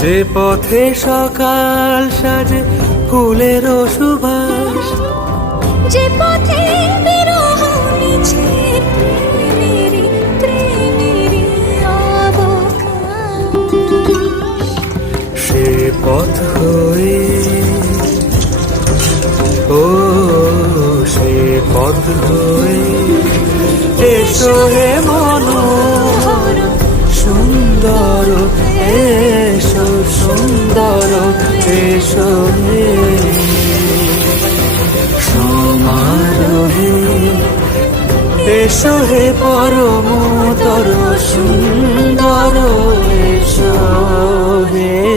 যে পথে সকাল সাজে ফুলের সুবাস, যে পথে বিরহ মিছে প্রেমেরই প্রেমেরই অবকাশ। সে পথ হয়ে ও সে পথ হয়ে এসো হে মনোহর সুন্দর, এসো সুন্দর, এসো হে সমারোহে, এসো হে পরমতর সুন্দর, এসো হে